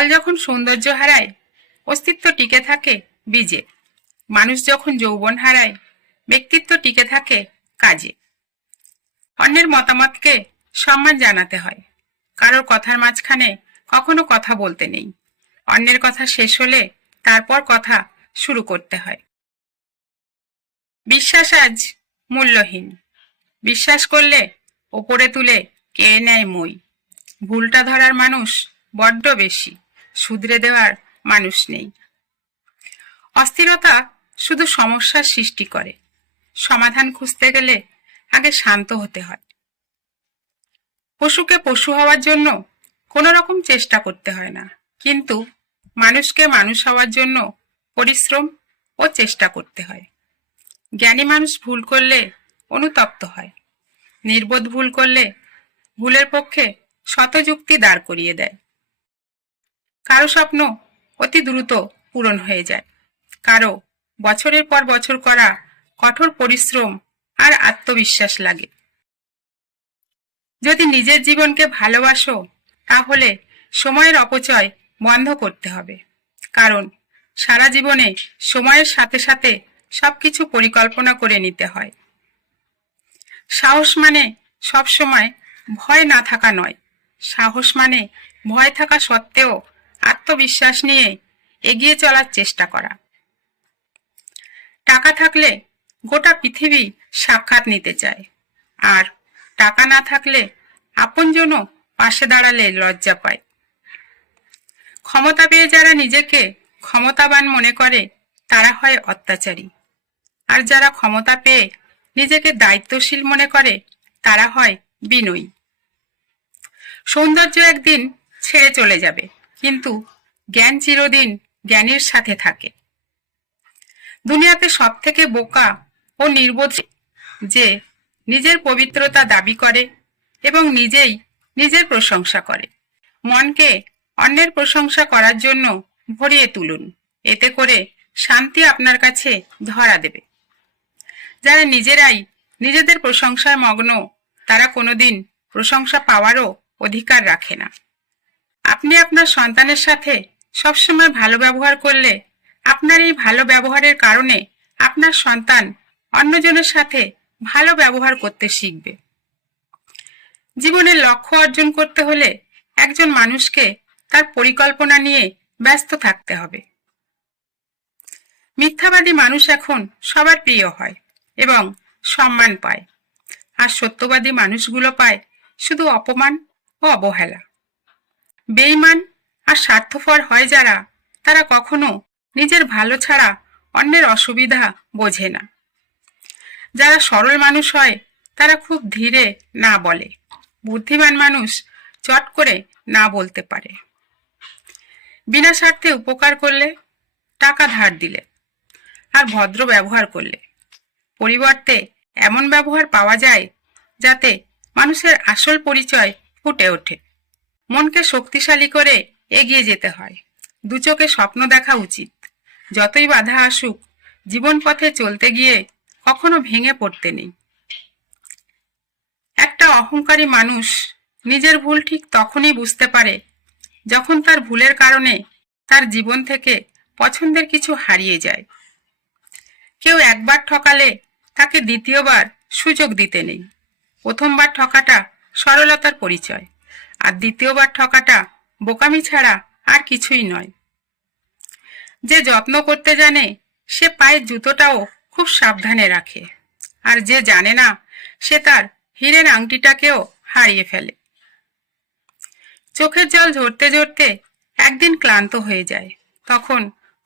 ফল যখন সৌন্দর্য হারায়, অস্তিত্ব টিকে থাকে বীজে। মানুষ যখন যৌবন হারায়, ব্যক্তিত্ব টিকে থাকে কাজে। অন্যের মতামতকে সম্মান জানাতে হয়। কারোর কথার মাঝখানে কখনো কথা বলতে নেই। অন্যের কথা শেষ হলে তারপর কথা শুরু করতে হয়। বিশ্বাস আজ মূল্যহীন। বিশ্বাস করলে ওপরে তুলে কে নেয় মই। ভুলটা ধরার মানুষ বড্ড বেশি, শুধরে দেওয়ার মানুষ নেই। অস্থিরতা শুধু সমস্যার সৃষ্টি করে। সমাধান খুঁজতে গেলে আগে শান্ত হতে হয়। পশুকে পশু হওয়ার জন্য কোনো রকম চেষ্টা করতে হয় না, কিন্তু মানুষকে মানুষ হওয়ার জন্য পরিশ্রম ও চেষ্টা করতে হয়। জ্ঞানী মানুষ ভুল করলে অনুতপ্ত হয়। নির্বোধ ভুল করলে ভুলের পক্ষে শত যুক্তি দাঁড় করিয়ে দেয়। কারো স্বপ্ন অতি দ্রুত পূরণ হয়ে যায়, কারো বছরের পর বছর করা কঠোর পরিশ্রম আর আত্মবিশ্বাস লাগে। যদি নিজের জীবনকে ভালোবাসো, তাহলে সময়ের অপচয় বন্ধ করতে হবে। কারণ সারা জীবনে সময়ের সাথে সাথে সবকিছু পরিকল্পনা করে নিতে হয়। সাহস মানে সবসময় ভয় না থাকা নয়। সাহস মানে ভয় থাকা সত্ত্বেও আত্মবিশ্বাস নিয়ে এগিয়ে চলার চেষ্টা করা। টাকা থাকলে গোটা পৃথিবী সাক্ষাৎ নিতে চায়, আর টাকা না থাকলে আপনজনও পাশে দাঁড়ালে লজ্জা পায়। ক্ষমতা পেয়ে যারা নিজেকে ক্ষমতাবান মনে করে, তারা হয় অত্যাচারী। আর যারা ক্ষমতা পেয়ে নিজেকে দায়িত্বশীল মনে করে, তারা হয় বিনয়ী। সৌন্দর্য একদিন ছেড়ে চলে যাবে, কিন্তু জ্ঞান চিরদিন জ্ঞানীর সাথে থাকে। দুনিয়াতে সব থেকে বোকা ও নির্বোধ যে নিজের পবিত্রতা দাবি করে এবং নিজেই নিজের প্রশংসা করে। মনকে অন্যের প্রশংসা করার জন্য ভরিয়ে তুলুন, এতে করে শান্তি আপনার কাছে ধরা দেবে। যারা নিজেরাই নিজেদের প্রশংসায় মগ্ন, তারা কোনোদিন প্রশংসা পাওয়ারও অধিকার রাখে না। আপনি আপনার সন্তানের সাথে সবসময় ভালো ব্যবহার করলে, আপনার এই ভালো ব্যবহারের কারণে আপনার সন্তান অন্যজনের সাথে ভালো ব্যবহার করতে শিখবে। জীবনের লক্ষ্য অর্জন করতে হলে একজন মানুষকে তার পরিকল্পনা নিয়ে ব্যস্ত থাকতে হবে। মিথ্যাবাদী মানুষ এখন সবার প্রিয় হয় এবং সম্মান পায়, আর সত্যবাদী মানুষগুলো পায় শুধু অপমান ও অবহেলা। বেঈমান আর স্বার্থপর হয় যারা, তারা কখনো নিজের ভালো ছাড়া অন্যের অসুবিধা বোঝে না। যারা সরল মানুষ হয়, তারা খুব ধীরে না বলে। বুদ্ধিমান মানুষ চট করে না বলতে পারে। বিনা স্বার্থে উপকার করলে, টাকা ধার দিলে আর ভদ্র ব্যবহার করলে পরিবর্তে এমন ব্যবহার পাওয়া যায় যাতে মানুষের আসল পরিচয় ফুটে ওঠে। মনকে শক্তিশালী করে এগিয়ে যেতে হয়। দু চোখে স্বপ্ন দেখা উচিত। যতই বাধা আসুক, জীবন পথে চলতে গিয়ে কখনো ভেঙে পড়তে নেই। একটা অহংকারী মানুষ নিজের ভুল ঠিক তখনই বুঝতে পারে যখন তার ভুলের কারণে তার জীবন থেকে পছন্দের কিছু হারিয়ে যায়। কেউ একবার ঠকালে তাকে দ্বিতীয়বার সুযোগ দিতে নেই। প্রথমবার ঠকাটা সরলতার পরিচয়, আর দ্বিতীয়বার ঠকাটা বোকামি ছাড়া আর কিছুই নয়। যে যত্ন করতে জানে, সে পায়ের জুতোটাও খুব সাবধানে রাখে, আর যে জানে না, সে তার হীরের আংটিটাকেও হারিয়ে ফেলে। চোখের জল ঝরতে ঝরতে একদিন ক্লান্ত হয়ে যায়, তখন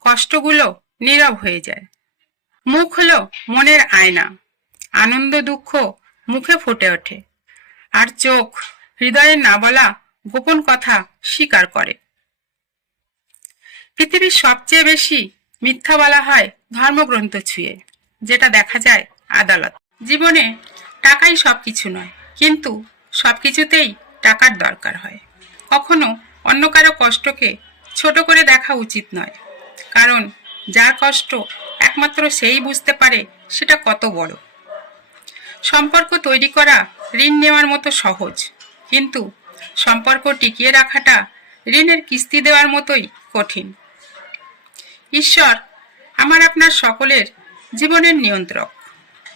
কষ্টগুলো নীরব হয়ে যায়। মুখ হলো মনের আয়না। আনন্দ দুঃখ মুখে ফুটে ওঠে, আর চোখ হৃদয়ের না বলা গোপন কথা স্বীকার করে। পৃথিবীর সবচেয়ে বেশি মিথ্যা বলা হয় ধর্মগ্রন্থ ছুঁয়ে, যেটা দেখা যায় আদালত। জীবনে টাকাই সবকিছু নয়, কিন্তু সবকিছুতেই টাকার দরকার হয়। কখনো অন্য কারো কষ্টকে ছোট করে দেখা উচিত নয়, কারণ যার কষ্ট একমাত্র সেই বুঝতে পারে সেটা কত বড়। সম্পর্ক তৈরি করা ঋণ নেওয়ার মতো সহজ, কিন্তু সম্পর্ক টিকিয়ে রাখাটা ঋণের কিস্তি দেওয়ার মতোই কঠিন। ঈশ্বর আমার আপনার সকলের জীবনের নিয়ন্ত্রক।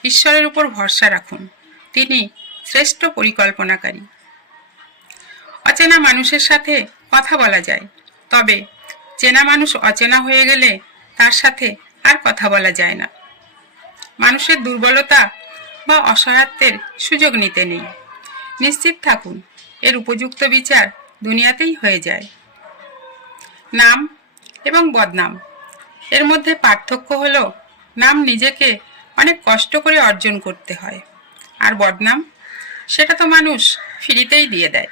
ঈশ্বরের উপর ভরসা রাখুন, তিনি শ্রেষ্ঠ পরিকল্পনাকারী। অচেনা মানুষের সাথে কথা বলা যায়, তবে চেনা মানুষ অচেনা হয়ে গেলে তার সাথে আর কথা বলা যায় না। মানুষের দুর্বলতা বা অসহায়ত্বের সুযোগ নিতে নেই। নিশ্চিত থাকুন, এর উপযুক্ত বিচার দুনিয়াতেই হয়ে যায়। নাম এবং বদনাম, এর মধ্যে পার্থক্য হলো নাম নিজেকে অনেক কষ্ট করে অর্জন করতে হয়, আর বদনাম সেটা তো মানুষ ফ্রিতেই দিয়ে দেয়।